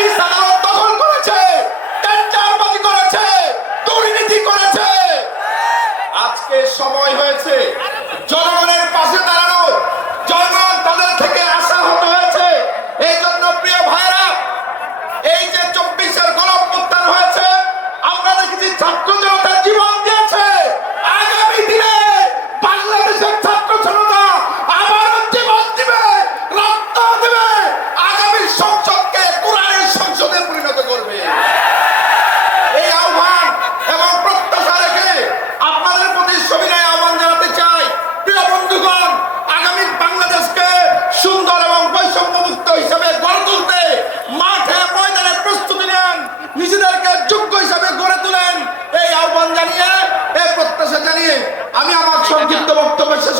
Police আদালত দখল করেছে টেন্ডারবাজি করেছে করেছে। আজকে সময় হয়েছে আমি আমার সংক্ষিপ্ত বক্তব্য শেষ